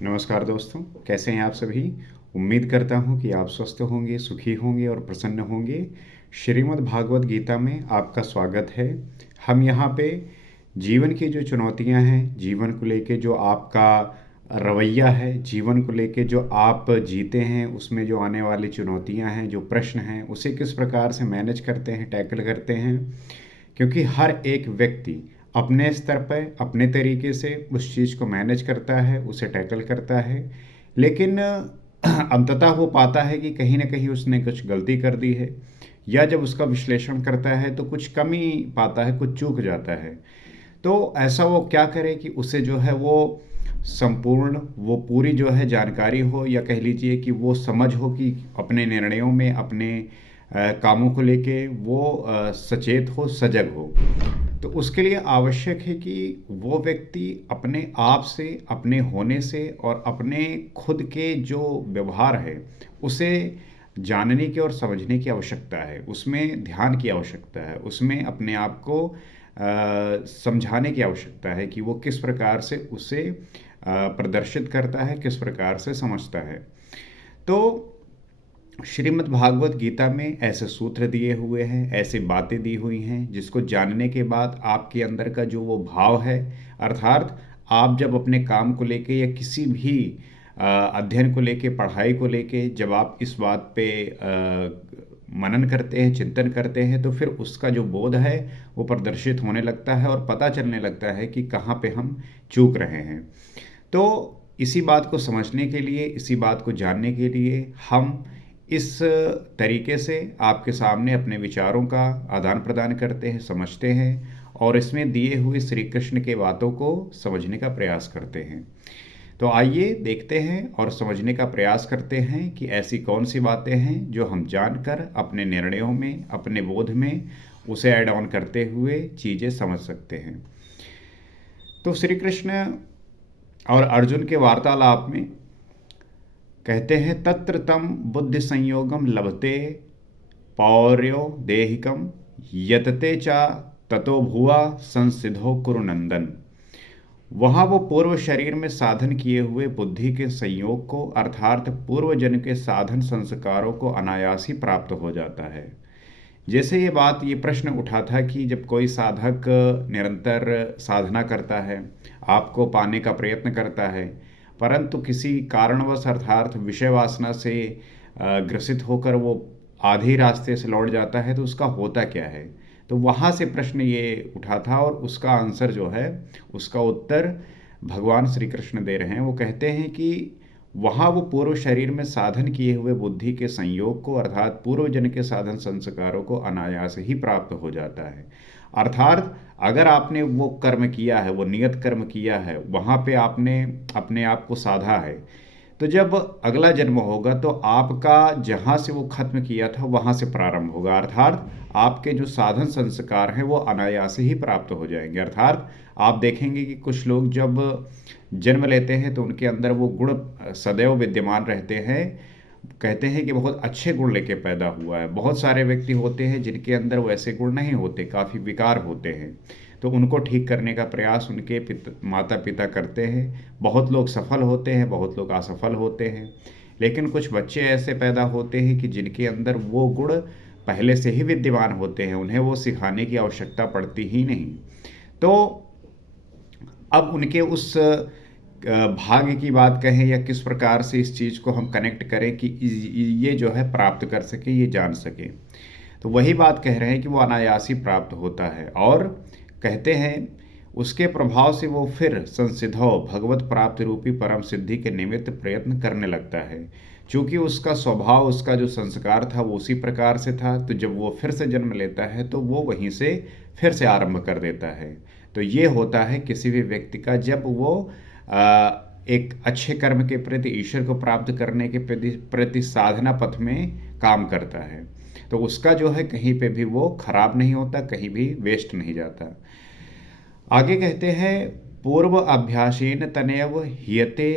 नमस्कार दोस्तों, कैसे हैं आप सभी? उम्मीद करता हूँ कि आप स्वस्थ होंगे, सुखी होंगे और प्रसन्न होंगे। श्रीमद् भागवत गीता में आपका स्वागत है। हम यहाँ पे जीवन की जो चुनौतियाँ हैं, जीवन को लेके जो आपका रवैया है, जीवन को लेके जो आप जीते हैं, उसमें जो आने वाली चुनौतियाँ हैं, जो प्रश्न हैं, उसे किस प्रकार से मैनेज करते हैं, टैकल करते हैं। क्योंकि हर एक व्यक्ति अपने स्तर पर अपने तरीके से उस चीज़ को मैनेज करता है, उसे टैकल करता है, लेकिन अंततः वो पाता है कि कहीं ना कहीं उसने कुछ गलती कर दी है, या जब उसका विश्लेषण करता है तो कुछ कमी पाता है, कुछ चूक जाता है। तो ऐसा वो क्या करे कि उसे जो है वो संपूर्ण, वो पूरी जो है जानकारी हो, या कह लीजिए कि वो समझ हो कि अपने निर्णयों में, अपने कामों को लेके वो सचेत हो, सजग हो। तो उसके लिए आवश्यक है कि वो व्यक्ति अपने आप से, अपने होने से और अपने खुद के जो व्यवहार है उसे जानने की और समझने की आवश्यकता है, उसमें ध्यान की आवश्यकता है, उसमें अपने आप को समझाने की आवश्यकता है कि वो किस प्रकार से उसे प्रदर्शित करता है, किस प्रकार से समझता है। तो श्रीमद् भागवत गीता में ऐसे सूत्र दिए हुए हैं, ऐसी बातें दी हुई हैं जिसको जानने के बाद आपके अंदर का जो वो भाव है, अर्थात आप जब अपने काम को लेके या किसी भी अध्ययन को लेके, पढ़ाई को लेके जब आप इस बात पे मनन करते हैं, चिंतन करते हैं, तो फिर उसका जो बोध है वो प्रदर्शित होने लगता है और पता चलने लगता है कि कहाँ पे हम चूक रहे हैं। तो इसी बात को समझने के लिए, इसी बात को जानने के लिए हम इस तरीके से आपके सामने अपने विचारों का आदान प्रदान करते हैं, समझते हैं और इसमें दिए हुए श्री कृष्ण के बातों को समझने का प्रयास करते हैं। तो आइए देखते हैं और समझने का प्रयास करते हैं कि ऐसी कौन सी बातें हैं जो हम जानकर अपने निर्णयों में, अपने बोध में उसे ऐड ऑन करते हुए चीज़ें समझ सकते हैं। तो श्री कृष्ण और अर्जुन के वार्तालाप में कहते हैं, तत्र तम बुद्धि संयोगम लभते पौर्यो देहिकम यतते चा ततो भुआ संसिधो कुरुनंदन। वहाँ वो पूर्व शरीर में साधन किए हुए बुद्धि के संयोग को, अर्थात पूर्व जन्म के साधन संस्कारों को अनायास ही प्राप्त हो जाता है। जैसे ये प्रश्न उठा था कि जब कोई साधक निरंतर साधना करता है, आपको पाने का प्रयत्न करता है, परंतु किसी कारणवश अर्थात विषय वासना से ग्रसित होकर वो आधे रास्ते से लौट जाता है, तो उसका होता क्या है। तो वहाँ से प्रश्न ये उठा था और उसका आंसर जो है, उसका उत्तर भगवान श्री कृष्ण दे रहे हैं। वो कहते हैं कि वहाँ वो पूर्व शरीर में साधन किए हुए बुद्धि के संयोग को, अर्थात पूर्व जन्म के साधन संस्कारों को अनायास ही प्राप्त हो जाता है। अर्थात अगर आपने वो कर्म किया है, वो नियत कर्म किया है, वहाँ पे आपने अपने आप को साधा है, तो जब अगला जन्म होगा तो आपका जहाँ से वो खत्म किया था वहाँ से प्रारंभ होगा। अर्थात आपके जो साधन संस्कार हैं वो अनायास ही प्राप्त हो जाएंगे। अर्थात आप देखेंगे कि कुछ लोग जब जन्म लेते हैं तो उनके अंदर वो गुण सदैव विद्यमान रहते हैं। कहते हैं कि बहुत अच्छे गुण लेके पैदा हुआ है। बहुत सारे व्यक्ति होते हैं जिनके अंदर वैसे गुण नहीं होते, काफ़ी विकार होते हैं, तो उनको ठीक करने का प्रयास उनके माता पिता करते हैं। बहुत लोग सफल होते हैं, बहुत लोग असफल होते हैं, लेकिन कुछ बच्चे ऐसे पैदा होते हैं कि जिनके अंदर वो गुण पहले से ही विद्यमान होते हैं, उन्हें वो सिखाने की आवश्यकता पड़ती ही नहीं। तो अब उनके उस भाग्य की बात कहें या किस प्रकार से इस चीज़ को हम कनेक्ट करें कि ये जो है प्राप्त कर सके, ये जान सके, तो वही बात कह रहे हैं कि वो अनायासी प्राप्त होता है। और कहते हैं उसके प्रभाव से वो फिर संसिधो भगवत प्राप्ति रूपी परम सिद्धि के निमित्त प्रयत्न करने लगता है। चूँकि उसका स्वभाव, उसका जो संस्कार था वो उसी प्रकार से था, तो जब वो फिर से जन्म लेता है तो वो वहीं से फिर से आरंभ कर देता है। तो ये होता है किसी भी व्यक्ति का, जब वो एक अच्छे कर्म के प्रति, ईश्वर को प्राप्त करने के प्रति साधना पथ में काम करता है, तो उसका जो है कहीं पे भी वो खराब नहीं होता, कहीं भी वेस्ट नहीं जाता। आगे कहते हैं, पूर्व अभ्यासेन तनेव हियते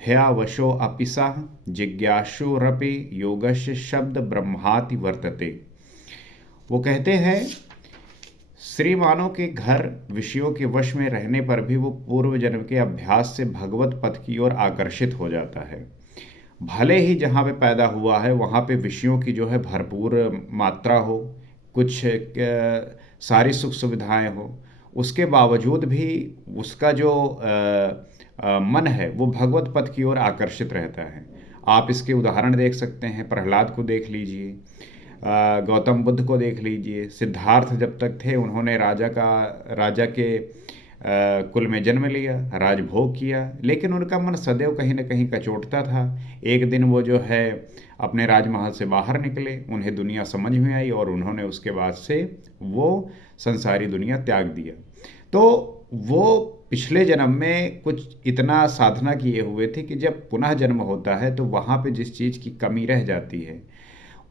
ह्यावशो अपिसा जिज्ञासुरपि योगस्य शब्द ब्रह्माति वर्तते। वो कहते हैं श्रीमानों के घर विषयों के वश में रहने पर भी वो पूर्व जन्म के अभ्यास से भगवत पथ की ओर आकर्षित हो जाता है। भले ही जहाँ पे पैदा हुआ है वहाँ पे विषयों की जो है भरपूर मात्रा हो, कुछ सारी सुख सुविधाएं हो, उसके बावजूद भी उसका जो मन है वो भगवत पथ की ओर आकर्षित रहता है। आप इसके उदाहरण देख सकते हैं, प्रहलाद को देख लीजिए, गौतम बुद्ध को देख लीजिए। सिद्धार्थ जब तक थे उन्होंने राजा के कुल में जन्म लिया, राजभोग किया, लेकिन उनका मन सदैव कहीं ना कहीं कचोटता था। एक दिन वो जो है अपने राजमहल से बाहर निकले, उन्हें दुनिया समझ में आई और उन्होंने उसके बाद से वो संसारी दुनिया त्याग दिया। तो वो पिछले जन्म में कुछ इतना साधना किए हुए थे कि जब पुनः जन्म होता है तो वहाँ पे जिस चीज़ की कमी रह जाती है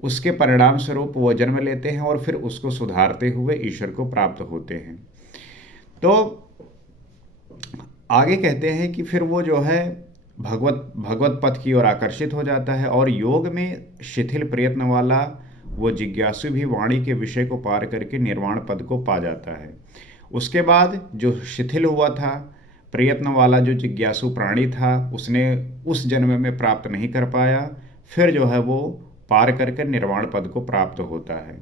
उसके परिणाम स्वरूप वो जन्म लेते हैं और फिर उसको सुधारते हुए ईश्वर को प्राप्त होते हैं। तो आगे कहते हैं कि फिर वो जो है भगवत पथ की ओर आकर्षित हो जाता है और योग में शिथिल प्रयत्न वाला वो जिज्ञासु भी वाणी के विषय को पार करके निर्वाण पद को पा जाता है। उसके बाद जो शिथिल हुआ था, प्रयत्न वाला जो जिज्ञासु प्राणी था, उसने उस जन्म में प्राप्त नहीं कर पाया, फिर जो है वो पार करके निर्वाण पद को प्राप्त होता है।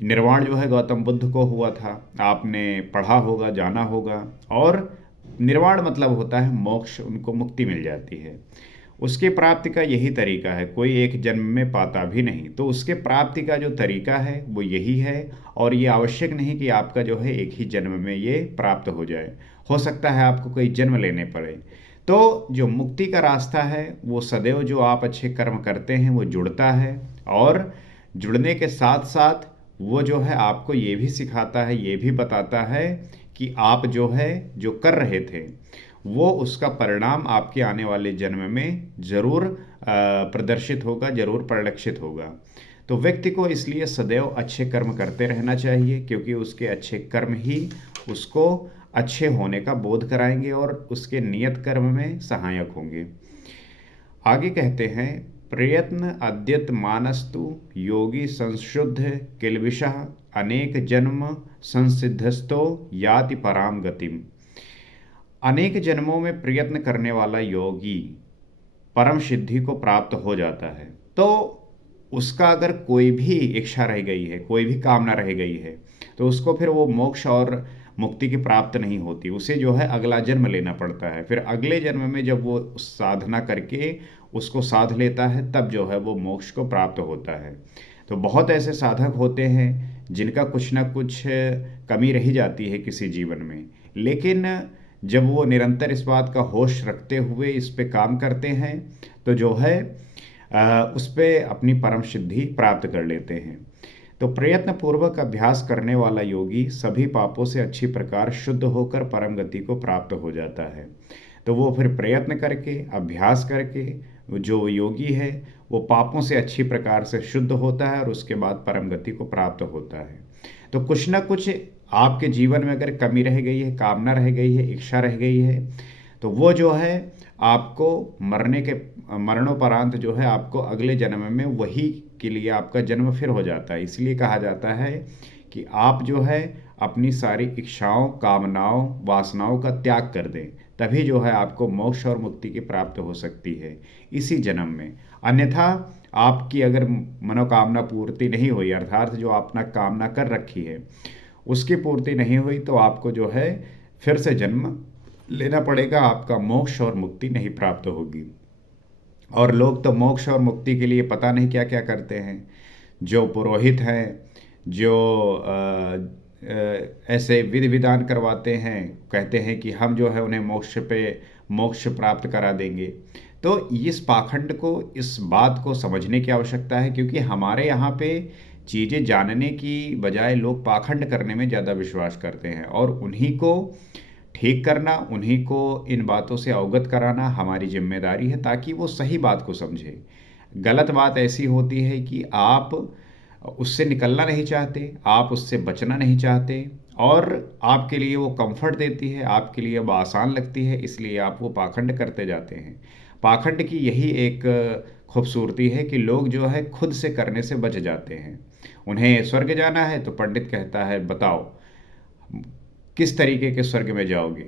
निर्वाण जो है गौतम बुद्ध को हुआ था, आपने पढ़ा होगा, जाना होगा। और निर्वाण मतलब होता है मोक्ष, उनको मुक्ति मिल जाती है। उसकी प्राप्ति का यही तरीका है, कोई एक जन्म में पाता भी नहीं। तो उसके प्राप्ति का जो तरीका है वो यही है, और ये आवश्यक नहीं कि आपका जो है एक ही जन्म में ये प्राप्त हो जाए, हो सकता है आपको कई जन्म लेने पड़े। तो जो मुक्ति का रास्ता है वो सदैव जो आप अच्छे कर्म करते हैं वो जुड़ता है, और जुड़ने के साथ साथ वो जो है आपको ये भी सिखाता है, ये भी बताता है कि आप जो है जो कर रहे थे वो उसका परिणाम आपके आने वाले जन्म में जरूर प्रदर्शित होगा, जरूर परिलक्षित होगा। तो व्यक्ति को इसलिए सदैव अच्छे कर्म करते रहना चाहिए, क्योंकि उसके अच्छे कर्म ही उसको अच्छे होने का बोध कराएंगे और उसके नियत कर्म में सहायक होंगे। आगे कहते हैं, प्रयत्न अद्यत मानस्तु योगी संशुद्ध किल्बिषः अनेक जन्म संसिद्धस्तो याति पराम गतिम। अनेक जन्मों में प्रयत्न करने वाला योगी परम सिद्धि को प्राप्त हो जाता है। तो उसका अगर कोई भी इच्छा रह गई है, कोई भी कामना रह गई है, तो उसको फिर वो मोक्ष और मुक्ति की प्राप्त नहीं होती, उसे जो है अगला जन्म लेना पड़ता है। फिर अगले जन्म में जब वो साधना करके उसको साध लेता है तब जो है वो मोक्ष को प्राप्त होता है। तो बहुत ऐसे साधक होते हैं जिनका कुछ ना कुछ कमी रही जाती है किसी जीवन में, लेकिन जब वो निरंतर इस बात का होश रखते हुए इस पे काम करते हैं तो जो है उस पे अपनी परम सिद्धि प्राप्त कर लेते हैं। तो प्रयत्न पूर्वक अभ्यास करने वाला योगी सभी पापों से अच्छी प्रकार शुद्ध होकर परम गति को प्राप्त हो जाता है। तो वो फिर प्रयत्न करके, अभ्यास करके जो योगी है वो पापों से अच्छी प्रकार से शुद्ध होता है और उसके बाद परम गति को प्राप्त होता है। तो कुछ ना कुछ आपके जीवन में अगर कमी रह गई है, कामना रह गई है, इच्छा रह गई है, तो वो जो है आपको मरणोपरांत जो है आपको अगले जन्म में वही के लिए आपका जन्म फिर हो जाता है। इसलिए कहा जाता है कि आप जो है अपनी सारी इच्छाओं, कामनाओं, वासनाओं का त्याग कर दें, तभी जो है आपको मोक्ष और मुक्ति की प्राप्त हो सकती है इसी जन्म में। अन्यथा आपकी अगर मनोकामना पूर्ति नहीं हुई, अर्थात जो आपने कामना कर रखी है उसकी पूर्ति नहीं हुई, तो आपको जो है फिर से जन्म लेना पड़ेगा, आपका मोक्ष और मुक्ति नहीं प्राप्त होगी। और लोग तो मोक्ष और मुक्ति के लिए पता नहीं क्या क्या करते हैं। जो पुरोहित हैं, जो ऐसे विधि विधान करवाते हैं, कहते हैं कि हम जो है उन्हें मोक्ष प्राप्त करा देंगे। तो इस पाखंड को, इस बात को समझने की आवश्यकता है, क्योंकि हमारे यहाँ पे चीज़ें जानने की बजाय लोग पाखंड करने में ज़्यादा विश्वास करते हैं, और उन्हीं को ठीक करना, उन्हीं को इन बातों से अवगत कराना हमारी जिम्मेदारी है, ताकि वो सही बात को समझे। गलत बात ऐसी होती है कि आप उससे निकलना नहीं चाहते, आप उससे बचना नहीं चाहते, और आपके लिए वो कंफर्ट देती है, आपके लिए वो आसान लगती है, इसलिए आप वो पाखंड करते जाते हैं। पाखंड की यही एक खूबसूरती है कि लोग जो है खुद से करने से बच जाते हैं। उन्हें स्वर्ग जाना है तो पंडित कहता है बताओ, किस तरीके के स्वर्ग में जाओगे।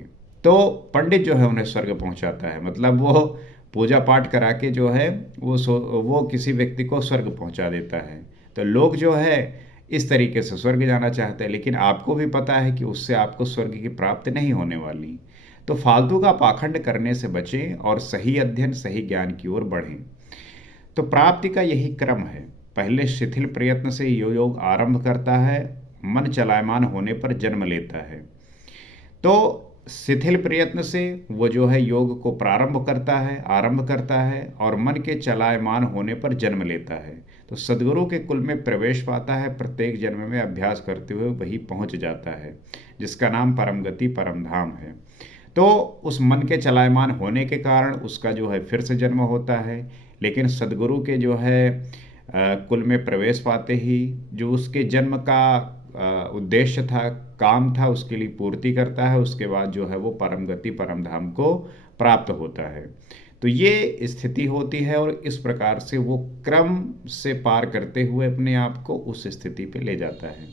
तो पंडित जो है उन्हें स्वर्ग पहुंचाता है, मतलब वो पूजा पाठ करा के जो है वो किसी व्यक्ति को स्वर्ग पहुंचा देता है। तो लोग जो है इस तरीके से स्वर्ग जाना चाहते हैं, लेकिन आपको भी पता है कि उससे आपको स्वर्ग की प्राप्ति नहीं होने वाली। तो फालतू का पाखंड करने से बचें और सही अध्ययन सही ज्ञान की ओर बढ़ें। तो प्राप्ति का यही क्रम है। पहले शिथिल प्रयत्न से योग आरंभ करता है, मन चलायमान होने पर जन्म लेता है। तो शिथिल प्रयत्न से वो जो है योग को आरंभ करता है और मन के चलायमान होने पर जन्म लेता है। तो सदगुरु के कुल में प्रवेश पाता है, प्रत्येक जन्म में अभ्यास करते हुए वही पहुंच जाता है, जिसका नाम परम गति परम धाम है। तो उस मन के चलायमान होने के कारण उसका जो है फिर से जन्म होता है, लेकिन सदगुरु के जो है कुल में प्रवेश पाते ही जो उसके जन्म का उद्देश्य था, काम था, उसके लिए पूर्ति करता है। उसके बाद जो है वो परम गति परम धाम को प्राप्त होता है। तो ये स्थिति होती है और इस प्रकार से वो क्रम से पार करते हुए अपने आप को उस स्थिति पे ले जाता है।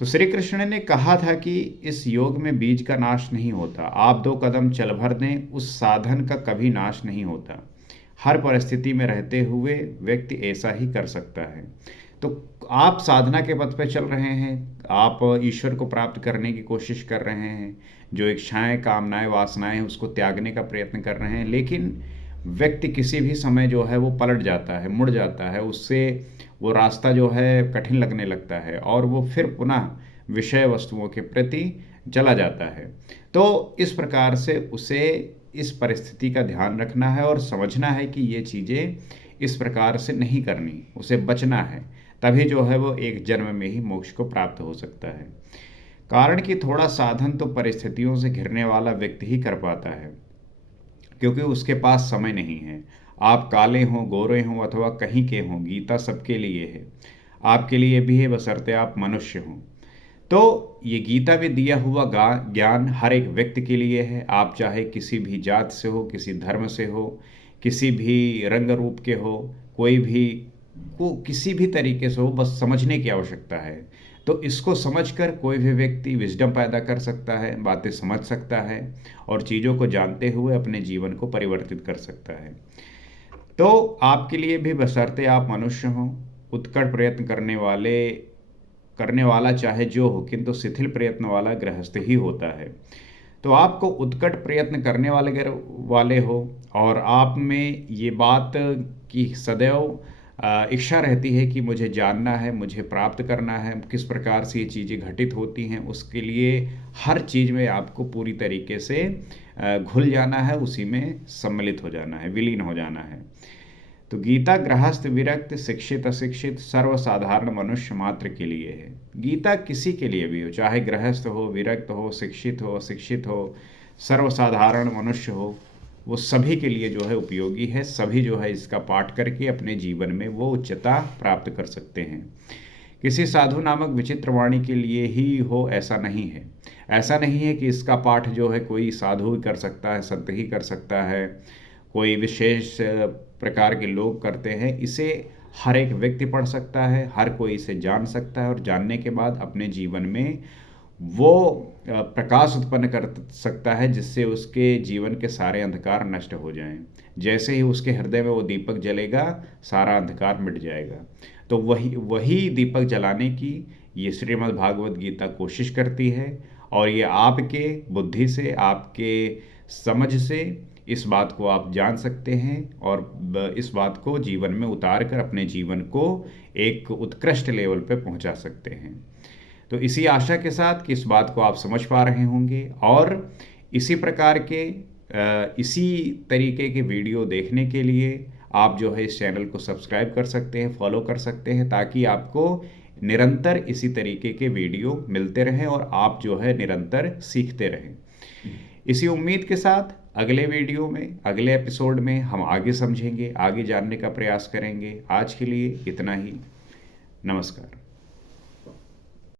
तो श्री कृष्ण ने कहा था कि इस योग में बीज का नाश नहीं होता, आप 2 कदम चल भर दें, उस साधन का कभी नाश नहीं होता। हर परिस्थिति में रहते हुए व्यक्ति ऐसा ही कर सकता है। तो आप साधना के पथ पे चल रहे हैं, आप ईश्वर को प्राप्त करने की कोशिश कर रहे हैं, जो इच्छाएं कामनाएं वासनाएं हैं उसको त्यागने का प्रयत्न कर रहे हैं, लेकिन व्यक्ति किसी भी समय जो है वो पलट जाता है, मुड़ जाता है, उससे वो रास्ता जो है कठिन लगने लगता है और वो फिर पुनः विषय वस्तुओं के प्रति चला जाता है। तो इस प्रकार से उसे इस परिस्थिति का ध्यान रखना है और समझना है कि ये चीज़ें इस प्रकार से नहीं करनी, उसे बचना है, तभी जो है वो एक जन्म में ही मोक्ष को प्राप्त हो सकता है। कारण कि थोड़ा साधन तो परिस्थितियों से घिरने वाला व्यक्ति ही कर पाता है, क्योंकि उसके पास समय नहीं है। आप काले हों, गोरे हों अथवा कहीं के हों, गीता सबके लिए है, आपके लिए भी है, बशर्ते आप मनुष्य हों। तो ये गीता में दिया हुआ ज्ञान हर एक व्यक्ति के लिए है। आप चाहे किसी भी जात से हो, किसी धर्म से हो, किसी भी रंग रूप के हो, कोई भी को किसी भी तरीके से हो, बस समझने की आवश्यकता है। तो इसको समझकर कोई भी व्यक्ति विजडम पैदा कर सकता है, बातें समझ सकता है और चीज़ों को जानते हुए अपने जीवन को परिवर्तित कर सकता है। तो आपके लिए भी, बशर्ते आप मनुष्य हों, उत्कट प्रयत्न करने वाला चाहे जो हो, किंतु शिथिल प्रयत्न वाला गृहस्थ ही होता है। तो आपको उत्कट प्रयत्न करने वाले हो और आप में ये बात की सदैव इच्छा रहती है कि मुझे जानना है, मुझे प्राप्त करना है, किस प्रकार से ये चीज़ें घटित होती हैं, उसके लिए हर चीज़ में आपको पूरी तरीके से घुल जाना है, उसी में सम्मिलित हो जाना है, विलीन हो जाना है। तो गीता गृहस्थ विरक्त शिक्षित अशिक्षित सर्वसाधारण मनुष्य मात्र के लिए है। गीता किसी के लिए भी हो, चाहे गृहस्थ हो, विरक्त हो, शिक्षित हो, अशिक्षित हो, सर्वसाधारण मनुष्य हो, वो सभी के लिए जो है उपयोगी है। सभी जो है इसका पाठ करके अपने जीवन में वो उच्चता प्राप्त कर सकते हैं। किसी साधु नामक विचित्र वाणी के लिए ही हो ऐसा नहीं है। ऐसा नहीं है कि इसका पाठ जो है कोई साधु ही कर सकता है, संत ही कर सकता है, कोई विशेष प्रकार के लोग करते हैं। इसे हर एक व्यक्ति पढ़ सकता है, हर कोई इसे जान सकता है और जानने के बाद अपने जीवन में वो प्रकाश उत्पन्न कर सकता है, जिससे उसके जीवन के सारे अंधकार नष्ट हो जाएं। जैसे ही उसके हृदय में वो दीपक जलेगा, सारा अंधकार मिट जाएगा। तो वही दीपक जलाने की ये श्रीमद् भागवत गीता कोशिश करती है और ये आपके बुद्धि से, आपके समझ से इस बात को आप जान सकते हैं और इस बात को जीवन में उतार कर अपने जीवन को एक उत्कृष्ट लेवल पे पहुंचा सकते हैं। तो इसी आशा के साथ कि इस बात को आप समझ पा रहे होंगे और इसी प्रकार के इसी तरीके के वीडियो देखने के लिए आप जो है इस चैनल को सब्सक्राइब कर सकते हैं, फॉलो कर सकते हैं, ताकि आपको निरंतर इसी तरीके के वीडियो मिलते रहें और आप जो है निरंतर सीखते रहें। इसी उम्मीद के साथ अगले वीडियो में, अगले एपिसोड में हम आगे समझेंगे, आगे जानने का प्रयास करेंगे। आज के लिए इतना ही। नमस्कार।